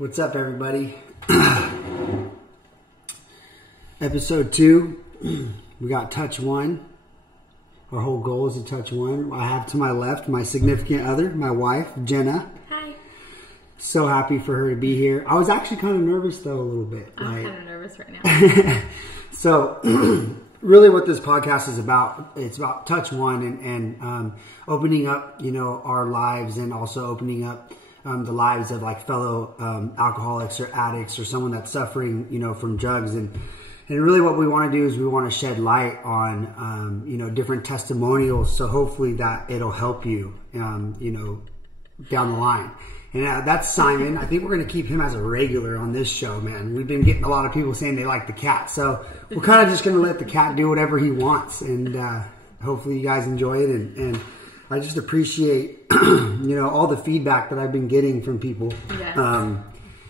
What's up, everybody? Episode 2. We got TouchOne. Our whole goal is to touch one. I have to my left my significant other, my wife, Jenna. Hi. So happy for her to be here. I was actually kind of nervous, though, a little bit. I'm kind of nervous right now. So, really what this podcast is about, it's about TouchOne and opening up, our lives, and also opening up the lives of like fellow alcoholics or addicts or someone that's suffering, from drugs. And really what we want to do is we want to shed light on, different testimonials. So hopefully that it'll help you, down the line. And that's Simon. I think we're going to keep him as a regular on this show, man. We've been getting a lot of people saying they like the cat. So we're kind of just going to let the cat do whatever he wants. And hopefully you guys enjoy it. And I just appreciate, all the feedback that I've been getting from people. Yes.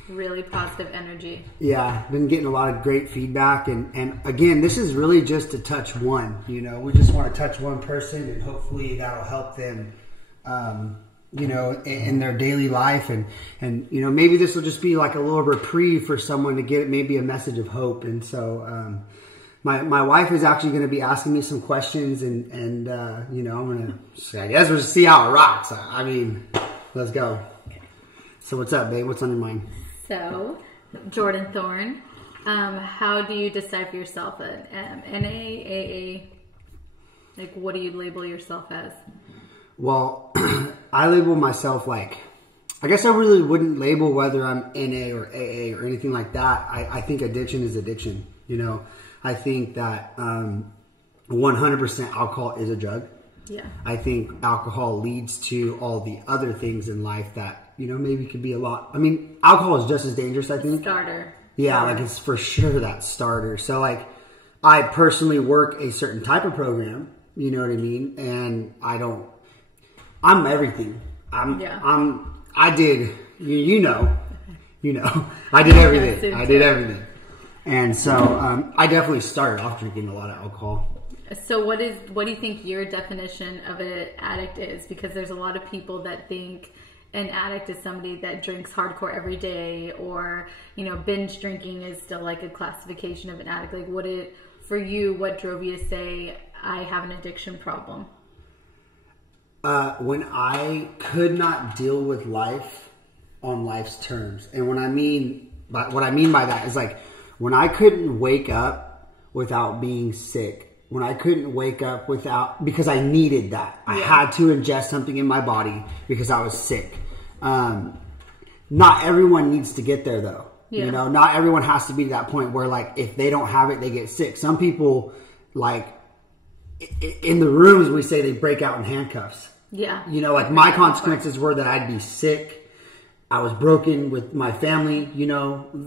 Really positive energy. Yeah, been getting a lot of great feedback. And again, this is really just to touch one. We just want to touch one person, and hopefully that'll help them, in their daily life. And maybe this will just be like a little reprieve for someone to get maybe a message of hope. And so my wife is actually going to be asking me some questions, and I'm going to, I guess we'll just see how it rocks. I mean, let's go. Okay. So what's up, babe? What's on your mind? So, Jordan Thorne, how do you decipher yourself at NA, AA? Like, what do you label yourself as? Well, I label myself I guess I really wouldn't label whether I'm NA or AA or anything like that. I think addiction is addiction. I think that 100% alcohol is a drug. Yeah. I think alcohol leads to all the other things in life that, maybe could be a lot. I mean, alcohol is just as dangerous, I think. Starter. Yeah, it's for sure that starter. So, I personally work a certain type of program, you know what I mean? And I'm everything. I did everything. I did everything. And so, I definitely started off drinking a lot of alcohol. So what do you think your definition of an addict is? Because there's a lot of people that think an addict is somebody that drinks hardcore every day, or, binge drinking is still like a classification of an addict. Like, for you, what drove you to say, I have an addiction problem? When I could not deal with life on life's terms. And what I mean by that is when I couldn't wake up without being sick. When I couldn't wake up because I needed that. I had to ingest something in my body because I was sick. Not everyone needs to get there, though. Yeah. Not everyone has to be to that point where, if they don't have it, they get sick. Some people, in the rooms, we say they break out in handcuffs. Yeah. My consequences were that I'd be sick. I was broken with my family,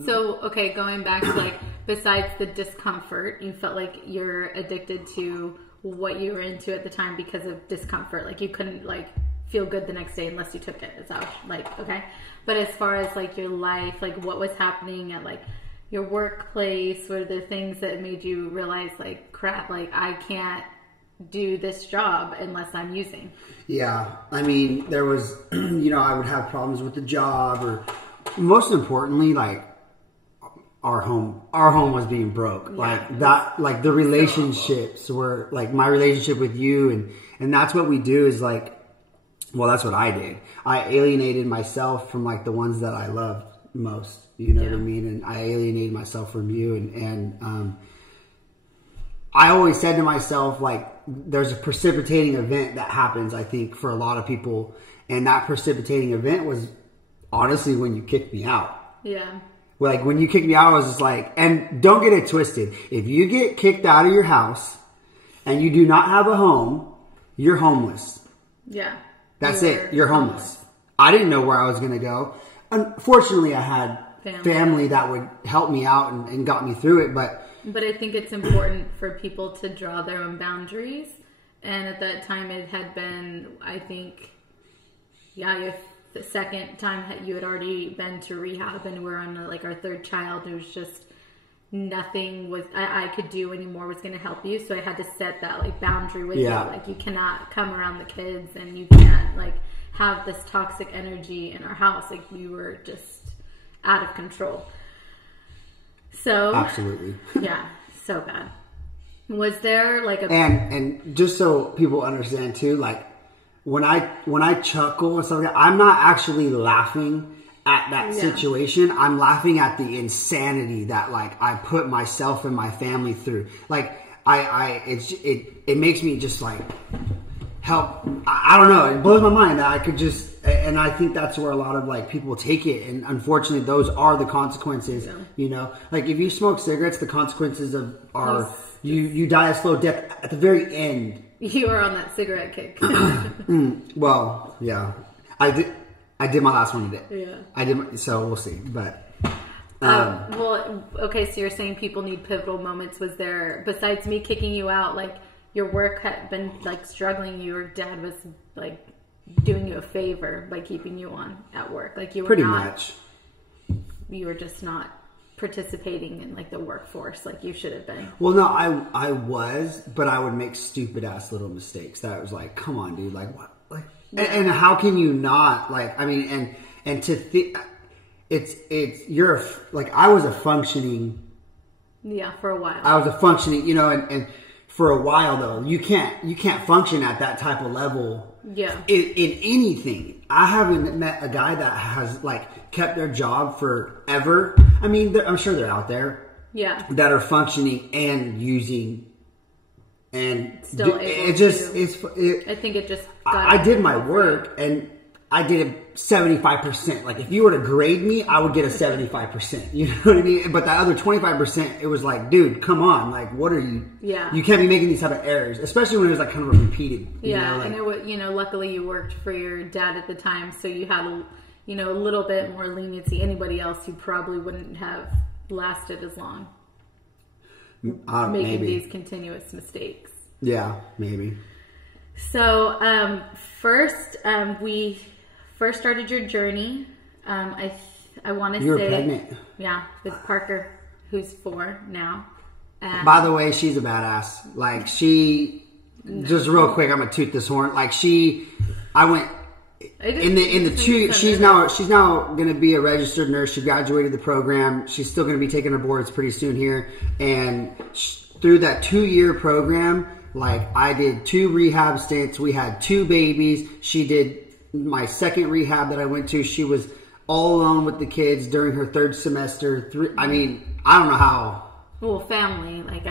So, okay, going back to besides the discomfort, you felt like you're addicted to what you were into at the time because of discomfort. You couldn't feel good the next day unless you took it. Is that okay? But as far as your life, what was happening at your workplace, what are the things that made you realize crap, I can't do this job unless I'm using? Yeah, I mean, there was, I would have problems with the job, or most importantly, our home was being broke. The relationships were my relationship with you, and that's what we do is that's what I did. I alienated myself from the ones that I loved most, what I mean? And I alienated myself from you, and I always said to myself, there's a precipitating event that happens, I think, for a lot of people. And that precipitating event was honestly when you kicked me out. Yeah. When you kicked me out, I was just and don't get it twisted. If you get kicked out of your house and you do not have a home, you're homeless. Yeah. That's it. You're homeless. I didn't know where I was going to go. Unfortunately, I had family that would help me out and got me through it, But I think it's important for people to draw their own boundaries. And at that time, it had been, I think, the second time you had already been to rehab, and we're on our third child. It was just nothing I could do anymore was going to help you. So I had to set that boundary with you. You cannot come around the kids, and you can't have this toxic energy in our house. You were just out of control. So absolutely, yeah, so bad. Was there like a and just so people understand too, like when I chuckle and stuff like that, I'm not actually laughing at that situation. I'm laughing at the insanity that like I put myself and my family through. Like it makes me just like help. I don't know. It blows my mind that I could just, and I think that's where a lot of like people take it. And unfortunately, those are the consequences. Yeah. You know, like if you smoke cigarettes, the consequences are you die a slow death at the very end. You are on that cigarette kick. Well, yeah, I did my last one today. Yeah, I did. So we'll see, but. Well, okay. So you're saying people need pivotal moments. Was there, besides me kicking you out, like your work had been like struggling? Your dad was like doing you a favor by keeping you on at work. Like you were pretty not, much. You were just not participating in like the workforce like you should have been. Well, no, I was, but I would make stupid ass little mistakes that I was like, come on, dude, like what, like, and how can you not, like, I mean, and to think. You're like, I was a functioning. Yeah, for a while. I was a functioning, you know, and for a while though, you can't function at that type of level. Yeah. In anything. I haven't met a guy that has like kept their job forever. I mean, I'm sure they're out there. Yeah. That are functioning and using. And still it just, I think it just. I did my work and I did it 75%. Like if you were to grade me, I would get a 75%. You know what I mean? But the other 25%, it was like, dude, come on. Like, what are you? Yeah. You can't be making these type of errors, especially when it was like kind of repeated. Yeah, like, and it was, you know, luckily you worked for your dad at the time, so you had a little bit more leniency. Anybody else, you probably wouldn't have lasted as long. Making maybe. These continuous mistakes. Yeah, maybe. So we first started your journey. I want to say you were pregnant. Yeah, with Parker, who's 4 now. By the way, she's a badass. Like just real quick, I'm gonna toot this horn. Like I went in the 2. She's now gonna be a registered nurse. She graduated the program. She's still gonna be taking her boards pretty soon here. And through that 2-year program, like I did 2 rehab stints. We had 2 babies. She did my second rehab that I went to. She was all alone with the kids during her 3rd semester. I mean, I don't know how. Well, family, like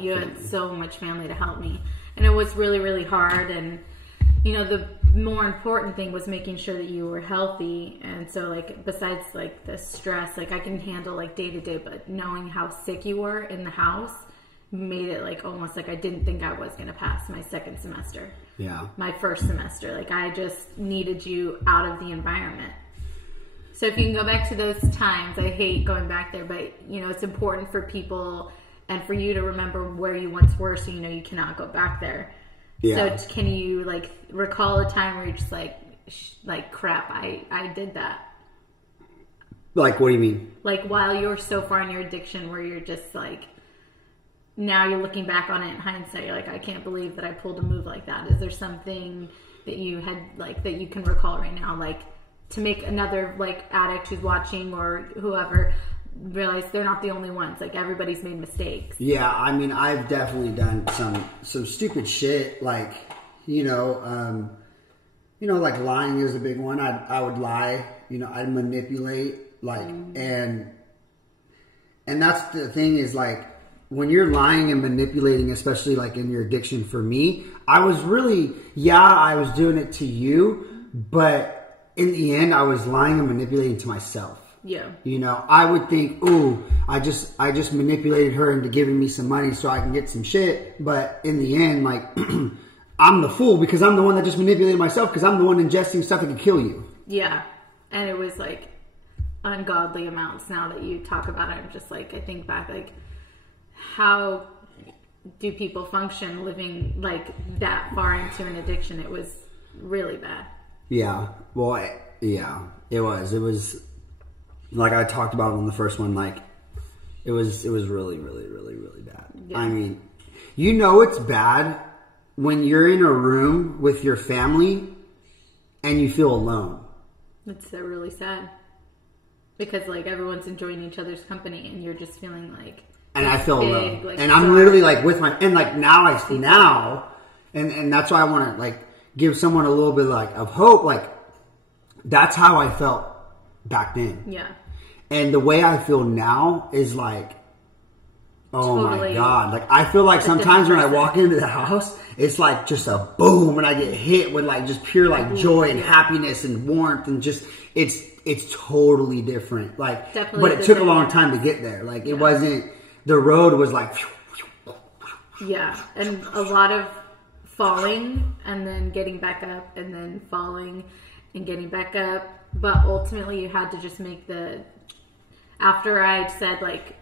you had so much family to help me, and it was really, really hard. And you know, the more important thing was making sure that you were healthy. And so, like, besides like the stress, like I can handle like day to day, but knowing how sick you were in the house made it like almost like I didn't think I was going to pass my 2nd semester. Yeah. My 1st semester. Like I just needed you out of the environment. So if you can go back to those times, I hate going back there, but you know, it's important for people and for you to remember where you once were, so you know you cannot go back there. Yeah. So can you like recall a time where you're just like crap, I did that? Like, what do you mean? Like while you're so far in your addiction where you're just like, now you're looking back on it in hindsight, you're like, I can't believe that I pulled a move like that. Is there something that you had like that you can recall right now, like to make another like addict who's watching or whoever realize they're not the only ones? Like everybody's made mistakes. Yeah, I mean, I've definitely done some stupid shit. Like, like lying is a big one. I would lie. You know, I'd manipulate. Like, and that's the thing is like, when you're lying and manipulating, especially like in your addiction, for me, I was really, I was doing it to you, but in the end, I was lying and manipulating to myself. Yeah. You know, I would think, ooh, I just manipulated her into giving me some money so I can get some shit. But in the end, like, I'm the fool because I'm the one that just manipulated myself because I'm the one ingesting stuff that could kill you. Yeah. And it was like ungodly amounts. Now that you talk about it, I'm just like, I think back, like, how do people function living like that far into an addiction? It was really bad. Yeah. Well, it was like I talked about on the first one, like it was really, really, really, really bad. Yeah. I mean, you know, it's bad when you're in a room with your family and you feel alone. It's really sad. Because like everyone's enjoying each other's company, and you're just feeling like. And I feel low, like, and I'm literally like with my and like now, and that's why I want to like give someone a little bit like of hope. Like that's how I felt back then. Yeah. And the way I feel now is like, oh totally. My God. Like I feel like sometimes when I walk into the house, it's like just a boom, and I get hit with like just pure like joy and happiness and warmth, and just it's totally different. Like, definitely, but it took a long time to get there. Like it wasn't. The road was like... Yeah, and a lot of falling and then getting back up and then falling and getting back up. But ultimately you had to just make the... After I said like...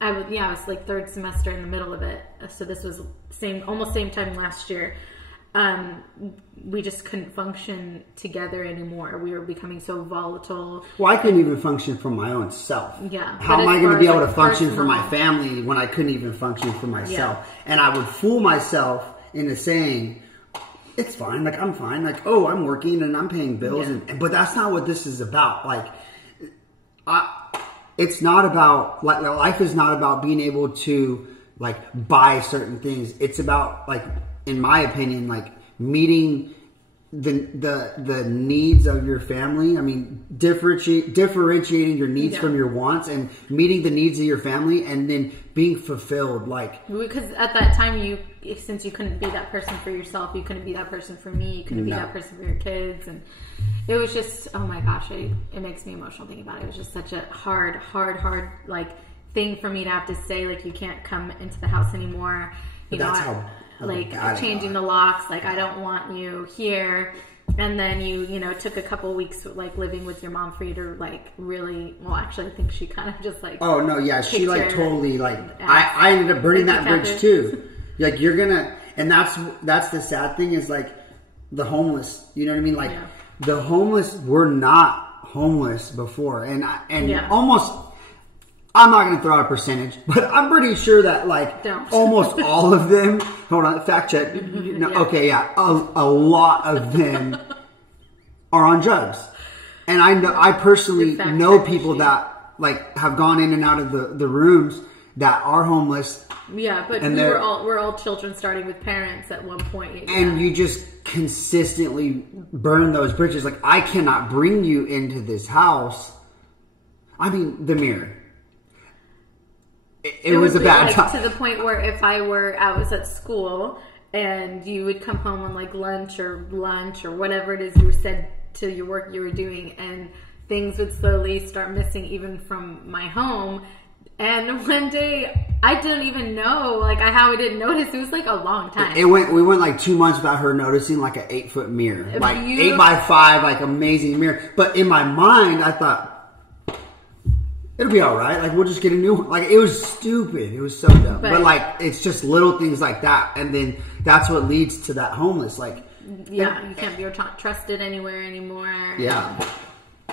I was like third semester in the middle of it. So this was almost same time last year. We just couldn't function together anymore. We were becoming so volatile. Well, I couldn't even function for my own self. Yeah. How am I going to be able to function for my family when I couldn't even function for myself? Yeah. And I would fool myself into saying, it's fine. Like, I'm fine. Like, oh, I'm working and I'm paying bills. Yeah. But that's not what this is about. Like, it's not about, like, life is not about being able to, like, buy certain things. It's about, like, in my opinion, like meeting the needs of your family. I mean, differentiating your needs from your wants and meeting the needs of your family, and then being fulfilled. Like, because at that time, since you couldn't be that person for yourself, you couldn't be that person for me, you couldn't be that person for your kids, and it was just, oh my gosh, it makes me emotional thinking about it. It was just such a hard like thing for me to have to say, like, you can't come into the house anymore. Like changing the locks, like I don't want you here, and then you took a couple of weeks like living with your mom for you to like really, well actually I think she kind of just like, oh no, yeah, she like totally like I ended up burning that bridge too. Like you're gonna, and that's the sad thing is like the homeless, you know what I mean, like the homeless were not homeless before, and almost, I'm not going to throw out a percentage, but I'm pretty sure that like almost all of them, hold on, fact check. Okay, a lot of them are on drugs. And I personally know people that like have gone in and out of the rooms that are homeless. Yeah, but we're all children starting with parents at one point. And you just consistently burn those bridges. Like, I cannot bring you into this house. I mean, the mirror. It was a bad time. To the point where if I was at school and you would come home on like lunch or whatever it is you said to your work you were doing, and things would slowly start missing even from my home. And one day I didn't even know how I didn't notice. It was like a long time. We went like 2 months without her noticing like an 8-foot mirror, like 8x5, like amazing mirror. But in my mind, I thought, it'll be all right. Like, we'll just get a new one. Like, it was stupid. It was so dumb. But like, it's just little things like that. And then that's what leads to that homeless. Like, you can't be trusted anywhere anymore. Yeah.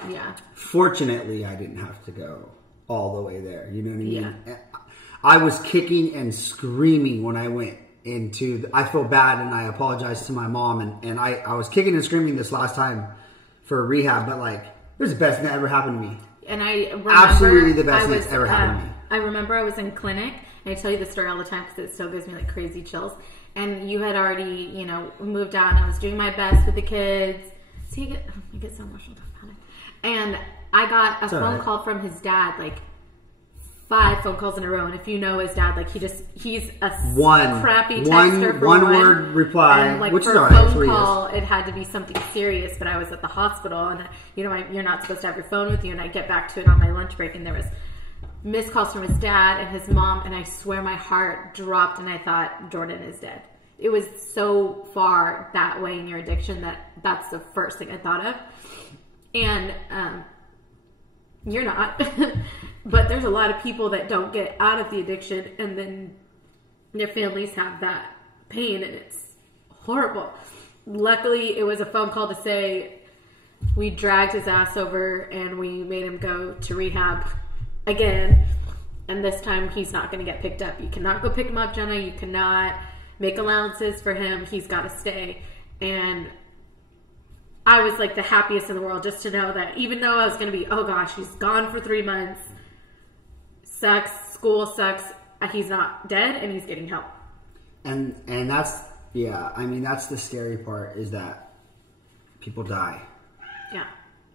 Yeah. Fortunately, I didn't have to go all the way there. You know what I mean? Yeah. I was kicking and screaming when I went into... I feel bad, and I apologize to my mom. And I was kicking and screaming this last time for rehab. But like, it was the best thing that ever happened to me. And I remember absolutely the best thing that's ever happened to me. I remember I was in clinic, and I tell you this story all the time because it still gives me like crazy chills. And you had already, moved out, and I was doing my best with the kids. See, I get so emotional talking about it. And I got a phone call from his dad, like 5 phone calls in a row. And if you know his dad, like he's a crappy texter for one word reply, and like which for is a alright. phone call, it had to be something serious. But I was at the hospital, and you're not supposed to have your phone with you. And I get back to it on my lunch break, and there was missed calls from his dad and his mom, and I swear my heart dropped, and I thought Jordan is dead. It was so far that way in your addiction that's the first thing I thought of. And you're not. But there's a lot of people that don't get out of the addiction, and then their families have that pain, and it's horrible. Luckily, it was a phone call to say we dragged his ass over and we made him go to rehab again. And this time he's not going to get picked up. You cannot go pick him up, Jenna. You cannot make allowances for him. He's got to stay. And I was like the happiest in the world just to know that even though I was going to be, oh gosh, he's gone for 3 months, sucks, school sucks, he's not dead and he's getting help. And that's, yeah, I mean, that's the scary part, is that people die. Yeah.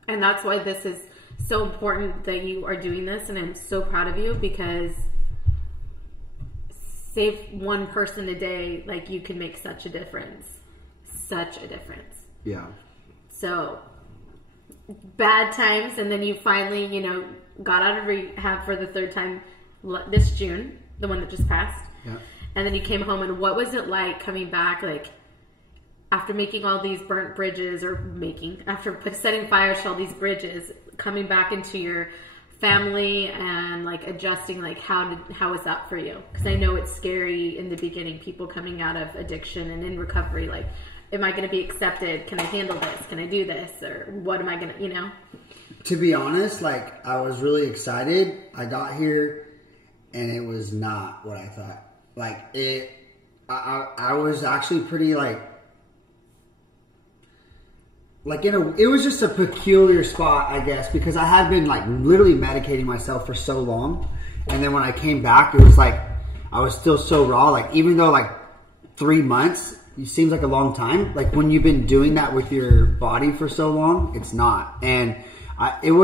And that's why this is so important that you are doing this, and I'm so proud of you, because save one person a day, like, you can make such a difference. Such a difference. Yeah. So, bad times, and then you finally, you know, got out of rehab for the 3rd time this June, the one that just passed. Yeah. And then you came home, and what was it like coming back, like, after making all these burnt bridges, after setting fire to all these bridges, coming back into your family and like adjusting, like how was that for you? Because I know it's scary in the beginning, people coming out of addiction and in recovery, like, am I going to be accepted? Can I handle this? Can I do this? Or what am I going to, you know? To be honest, like, I was really excited. I got here and it was not what I thought. Like, I was actually pretty it was just a peculiar spot, I guess, because I had been like literally medicating myself for so long. And then when I came back, it was like, I was still so raw. Like, even though like 3 months, it seems like a long time. Like, when you've been doing that with your body for so long, it's not. And as you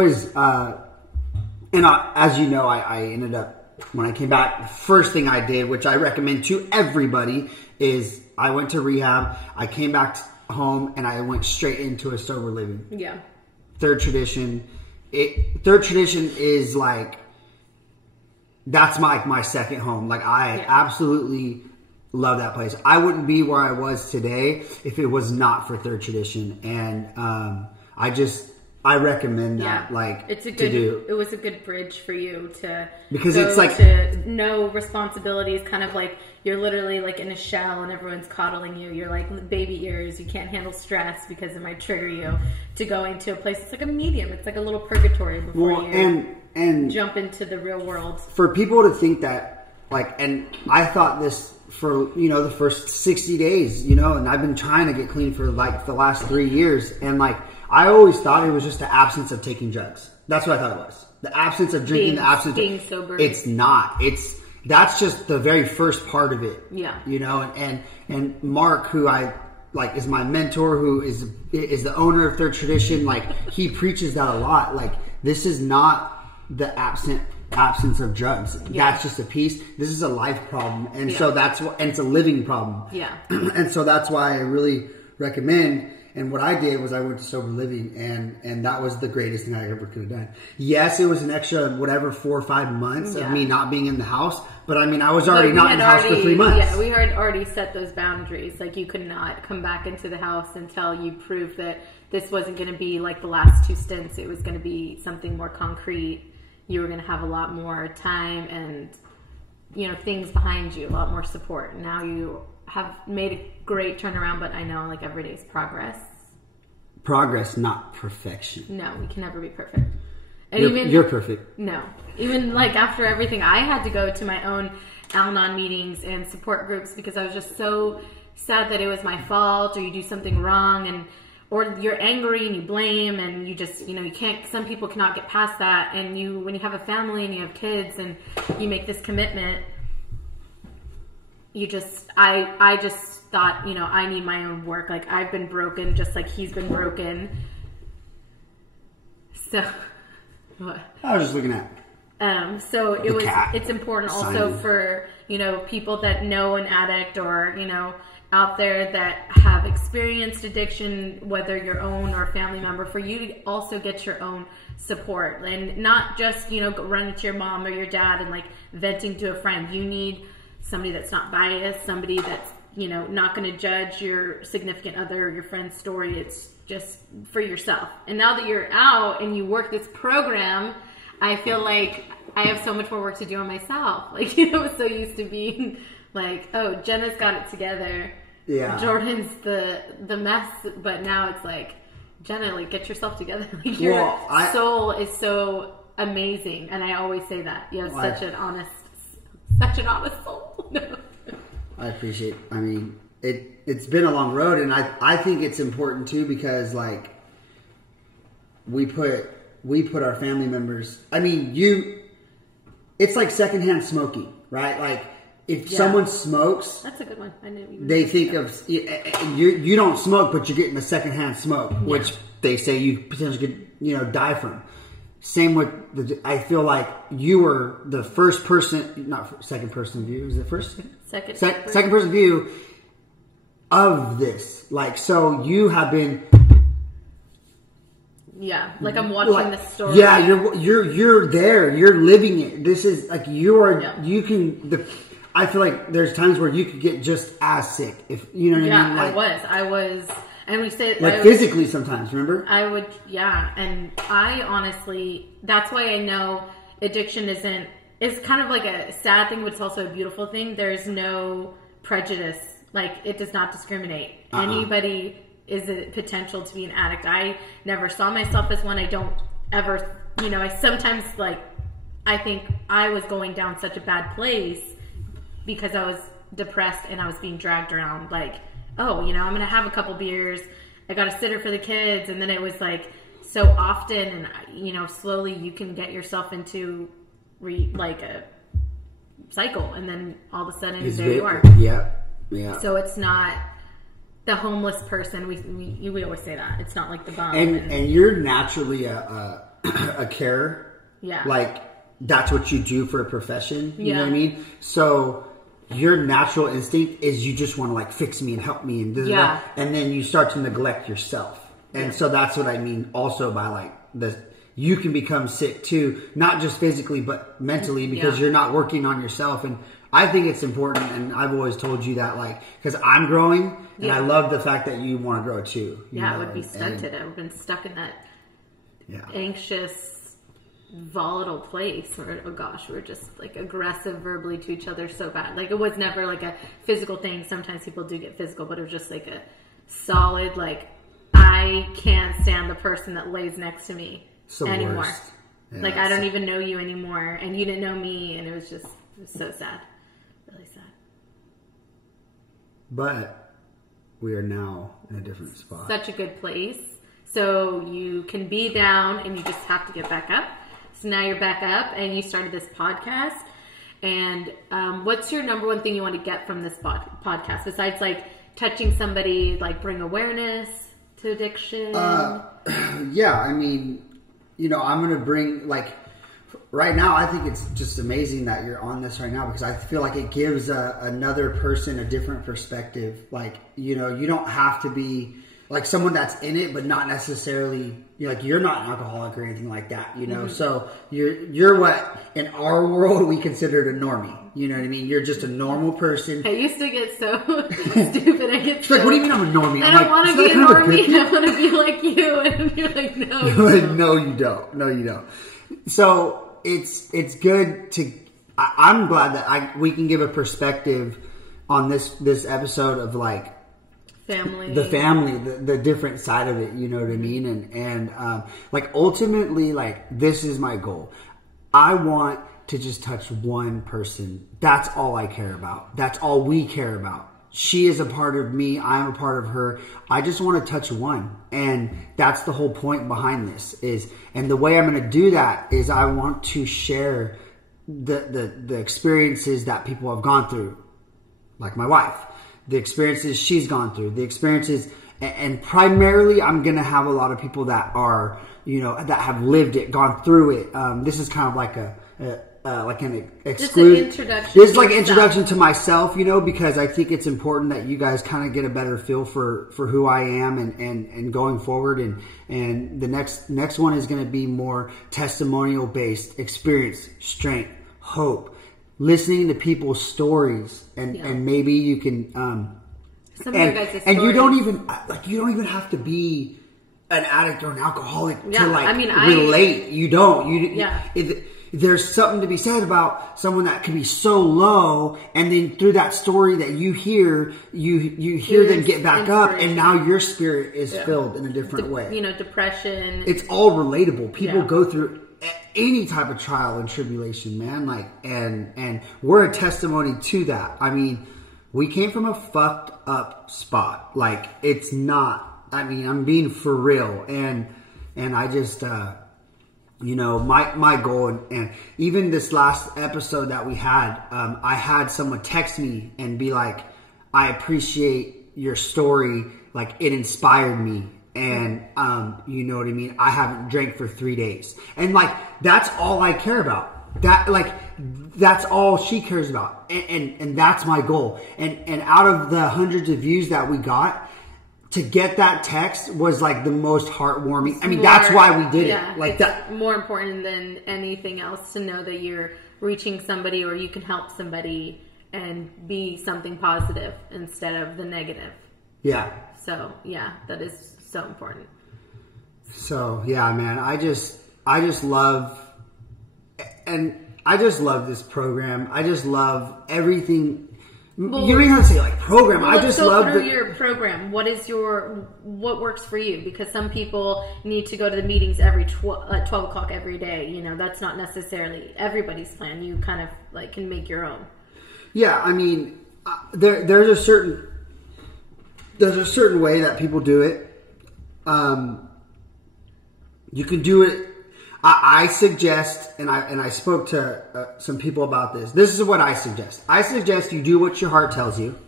know, I ended up, when I came back, the first thing I did, which I recommend to everybody, is I went to rehab. I came back home and I went straight into a sober living. Yeah. Third Tradition. Third Tradition is like, that's my second home. Like, I absolutely love that place. I wouldn't be where I was today if it was not for Third Tradition. And I recommend that. Yeah. Like, it's a good, it was a good bridge for you to, because it's like, to no responsibilities, kind of like you're literally like in a shell and everyone's coddling you. You're like baby ears. You can't handle stress because it might trigger you, to going to a place that's like a medium. It's like a little purgatory before and jump into the real world. For people to think that, like, and I thought this for, you know, the first 60 days, you know, and I've been trying to get clean for like the last 3 years. And like, I always thought it was just the absence of taking drugs. That's what I thought it was. The absence of drinking, the absence being of sober. It's not. That's just the very first part of it. Yeah. You know, and Mark, who I like is my mentor, who is the owner of Third Tradition, like, he preaches that a lot. Like, this is not the absence of drugs. Yeah. That's just a piece. This is a life problem. And so that's what, and it's a living problem. Yeah. And so that's why I really recommend. And what I did was I went to sober living, and that was the greatest thing I ever could have done. Yes, it was an extra, 4 or 5 months of me not being in the house. But I mean, I was already not in the house for 3 months. Yeah, we had already set those boundaries. Like, you could not come back into the house until you proved that this wasn't going to be like the last 2 stints. It was going to be something more concrete. You were going to have a lot more time and, you know, things behind you, a lot more support. Now you have made a great turnaround, but I know, like, every day is progress. Progress, not perfection. No, we can never be perfect. And you're perfect. No. Even, like, after everything, I had to go to my own Al-Anon meetings and support groups because I was just so sad that it was my fault, or you do something wrong, or you're angry and you blame, and you just, you know, you can't, some people cannot get past that. And when you have a family and you have kids and you make this commitment, I just thought, you know, I need my own work. Like, I've been broken just like he's been broken. So, what? I was just looking at. So it's important also for, you know, people that know an addict, or, you know, out there that have experienced addiction, whether your own or family member, for you to also get your own support, and not just, you know, run to your mom or your dad and like venting to a friend. You need somebody that's not biased, somebody that's, you know, not going to judge your significant other or your friend's story. It's just for yourself. And now that you're out and you work this program, I feel like I have so much more work to do on myself. Like, you know, so used to being like, oh, Jenna's got it together. Yeah. Jordan's the mess. But now it's like, Jenna, like, get yourself together. Like, your soul is so amazing. And I always say that. You have such an honest soul. No. I appreciate, I mean, it's been a long road, and I think it's important too because like we put our family members. I mean, it's like secondhand smoking, right? Like if someone smokes, that's a good one. I know they think of you don't smoke, but you're getting the secondhand smoke, which they say you potentially could die from. Same with I feel like you were the first person, not second person view. Was it first? Second person view of this. Like, so you have been. Yeah, like I'm watching the story. Yeah, you're there. You're living it. This is like you are. Yeah. You can. I feel like there's times where you could get just as sick. If you know what I mean. Like, I was. And we say like physically sometimes, remember? I would, and I honestly, that's why I know addiction is kind of like a sad thing, but it's also a beautiful thing. There's no prejudice. Like, it does not discriminate. Anybody is a potential to be an addict. I never saw myself as one. I don't ever, I sometimes I think I was going down such a bad place because I was depressed and I was being dragged around I'm going to have a couple beers. I got a sitter for the kids. And then it was so often and, slowly you can get yourself into a cycle. And then all of a sudden you are. Yeah. Yeah. So it's not the homeless person. We always say that. It's not like the bum. And you're naturally a carer. Yeah. Like that's what you do for a profession. You know what I mean? So your natural instinct is you just want to fix me and help me and and then you start to neglect yourself. And so that's what I mean also by you can become sick too, not just physically but mentally because you're not working on yourself. And I think it's important, and I've always told you that because I'm growing and I love the fact that you want to grow too. I would be stunted. I've been stuck in that anxious, volatile place where we're just aggressive verbally to each other so bad. It was never a physical thing. Sometimes people do get physical, but it was just a solid I can't stand the person that lays next to me anymore. Yeah, I don't even know you anymore, and you didn't know me, and it was so sad, really sad. But we are now in a different spot. Such a good place. So you can be down, and you just have to get back up. So now you're back up and you started this podcast. And what's your number one thing you want to get from this podcast besides touching somebody, bring awareness to addiction? Yeah, I mean, I'm going to bring right now, I think it's just amazing that you're on this right now because I feel like it gives another person a different perspective. You don't have to be someone that's in it, but not necessarily you're not an alcoholic or anything like that, Mm-hmm. So you're what in our world we consider a normie. You know what I mean? You're just a normal person. I used to get so stupid. I get what do you mean I'm a normie? I don't want to be a normie. I want to be like you. And you're like, no. No, you don't. No, you don't. So it's good to. I'm glad that we can give a perspective on this episode of family, the different side of it, you know what I mean? And ultimately, this is my goal. I want to just touch one person. That's all I care about. That's all we care about. She is a part of me. I'm a part of her. I just want to touch one. And that's the whole point behind this and the way I'm going to do that is I want to share the experiences that people have gone through, like my wife. The experiences she's gone through, the experiences, and primarily I'm going to have a lot of people that are, that have lived it, gone through it. This is kind of like an introduction. This is like an introduction to myself, because I think it's important that you guys kind of get a better feel for who I am and going forward. And the next one is going to be more testimonial based, experience, strength, hope. Listening to people's stories and maybe you can some of your guys' stories. And you don't even have to be an addict or an alcoholic to relate. You don't. There's something to be said about someone that can be so low, and then through that story that you hear, you hear them get back up, and now your spirit is filled in a different way. Depression. It's all relatable. People go through any type of trial and tribulation, man. And we're a testimony to that. I mean, we came from a fucked up spot. Like, it's not, I mean, I'm being for real. And I just, you know, my goal, and even this last episode that we had, I had someone text me and be like, I appreciate your story. Like, it inspired me. And, you know what I mean? I haven't drank for 3 days. And like, that's all I care about. That's all she cares about. And that's my goal. And out of the hundreds of views that we got, to get that text was like the most heartwarming. I mean, that's why we did it. Like, that more important than anything else to know that you're reaching somebody, or you can help somebody and be something positive instead of the negative. Yeah. So yeah, that is so important. So yeah, man, I just love, and I just love this program. I just love everything. Well, you don't even have to say like program. I just love your program. What works for you? Because some people need to go to the meetings every 12 o'clock every day. You know, that's not necessarily everybody's plan. You kind of like can make your own. Yeah, I mean, there's a certain way that people do it. You can do it. I suggest, and I spoke to some people about this. This is what I suggest. I suggest you do what your heart tells you.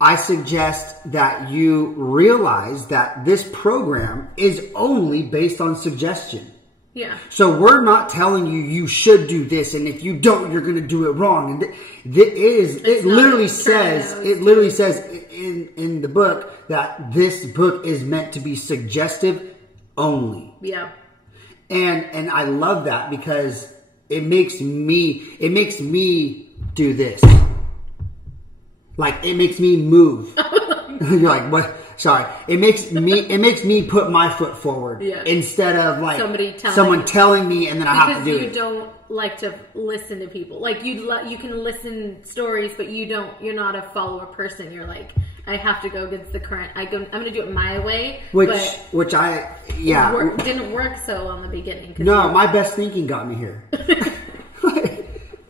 I suggest that you realize that this program is only based on suggestion. Yeah. So we're not telling you should do this, and if you don't, you're going to do it wrong. And it literally says in the book that this book is meant to be suggestive only. Yeah. And I love that because it makes me do this. Like, it makes me move. You're like, what? Sorry. It makes me put my foot forward instead of like someone telling me and then I have to do it. Because you don't like to listen to people. Like, you can listen stories, but you're not a follower person. You're like, I have to go against the current. I'm going to do it my way. Which didn't work so on the beginning. No, my best thinking got me here.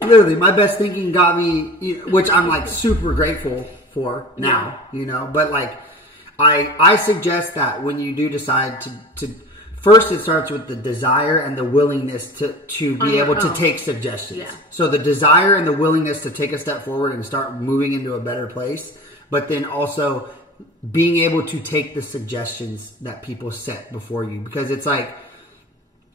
Literally, my best thinking got me, which I'm like super grateful for now, you know. But like, I suggest that when you do decide to first, it starts with the desire and the willingness to be able to take suggestions. Yeah. So the desire and the willingness to take a step forward and start moving into a better place. But then also being able to take the suggestions that people set before you. Because it's like,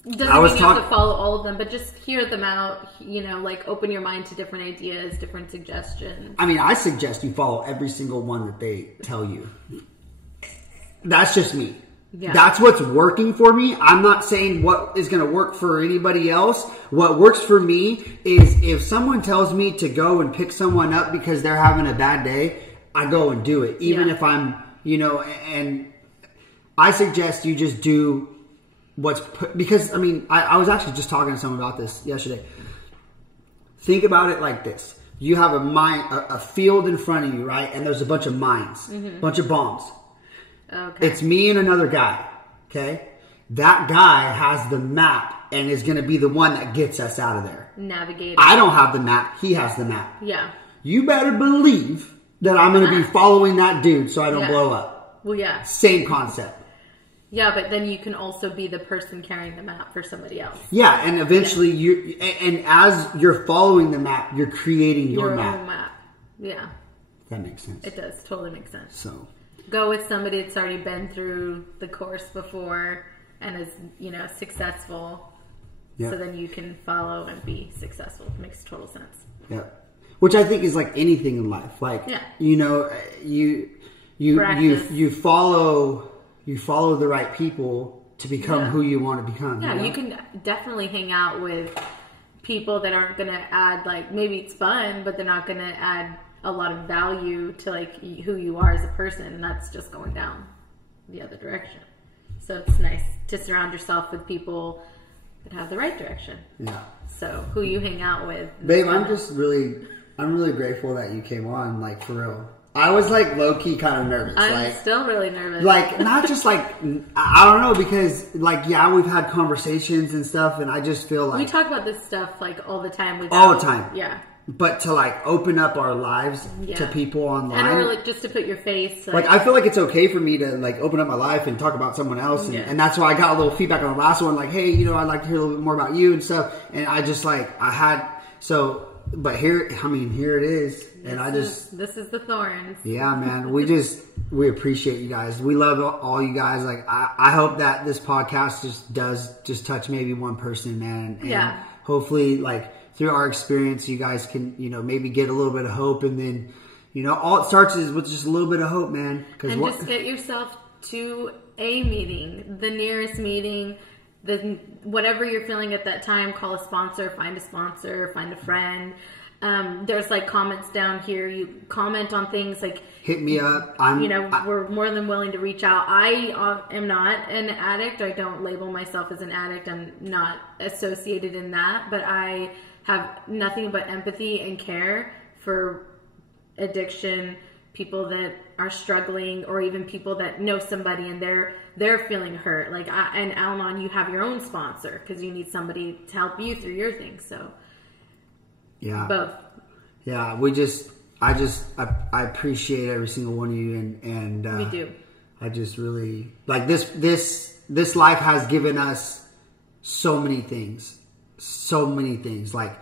doesn't mean you have to follow all of them, but just hear them out, you know, like open your mind to different ideas, different suggestions. I mean, I suggest you follow every single one that they tell you. That's just me. Yeah. That's what's working for me. I'm not saying what is going to work for anybody else. What works for me is if someone tells me to go and pick someone up because they're having a bad day, I go and do it. Even if I'm, you know, and I suggest you just do because, I mean, I was actually just talking to someone about this yesterday. Think about it like this. You have a field in front of you, right? And there's a bunch of mines, a bunch of bombs. Okay. It's me and another guy, okay? That guy has the map and is going to be the one that gets us out of there. Navigate. I don't have the map. He has the map. Yeah. You better believe that I'm going to be following that dude so I don't blow up. Well, yeah. Same concept. Yeah, but then you can also be the person carrying the map for somebody else. Yeah, and eventually and as you're following the map, you're creating your map. Own map. Yeah. That makes sense. It does. Totally makes sense. So go with somebody that's already been through the course before and is, you know, successful. Yeah. So then you can follow and be successful. It makes total sense. Yeah. Which I think is like anything in life. Like, you know, you follow the right people to become who you want to become. Yeah, you know? You can definitely hang out with people that aren't going to add, like, maybe it's fun, but they're not going to add a lot of value to, like, who you are as a person, and that's just going down the other direction. So it's nice to surround yourself with people that have the right direction. Yeah. So who you hang out with. Babe, I'm really grateful that you came on, like, for real. I was like low-key kind of nervous. I'm still really nervous. Like, not just like, I don't know, because like, we've had conversations and stuff, and I just feel like... We talk about this stuff like all the time. All the time. Yeah. but to like open up our lives to people online, and or like just to put your face. Like I feel like it's okay for me to like open up my life and talk about someone else, and that's why I got a little feedback on the last one. Like, hey, you know, I'd like to hear a little bit more about you and stuff. And I just like but here it is, and this is the thorns. Yeah, man, we appreciate you guys. We love all you guys. Like I hope that this podcast just touch maybe one person, man. And hopefully, like through our experience, you guys can, you know, maybe get a little bit of hope, and then, you know, all it starts is with just a little bit of hope, man. Just get yourself to a meeting, the nearest meeting. Whatever you're feeling at that time, call a sponsor, find a friend. There's like comments down here. You comment on things, like hit me up. We're more than willing to reach out. I am not an addict. I don't label myself as an addict. I'm not associated in that, but I have nothing but empathy and care for addiction, people that are struggling, or even people that know somebody and they're feeling hurt. Like and Al-Anon, you have your own sponsor because you need somebody to help you through your things. So both. Yeah, I appreciate every single one of you, and we do. I just really like this life has given us so many things. Like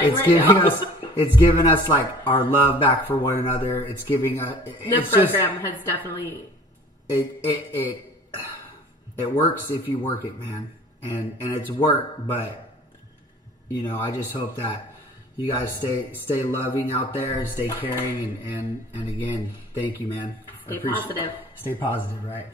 it's given us like our love back for one another. It's giving us the program has definitely it works if you work it, man, and it's work. But you know, I just hope that you guys stay loving out there, stay caring, and again, thank you, man. Stay positive. Stay positive, right?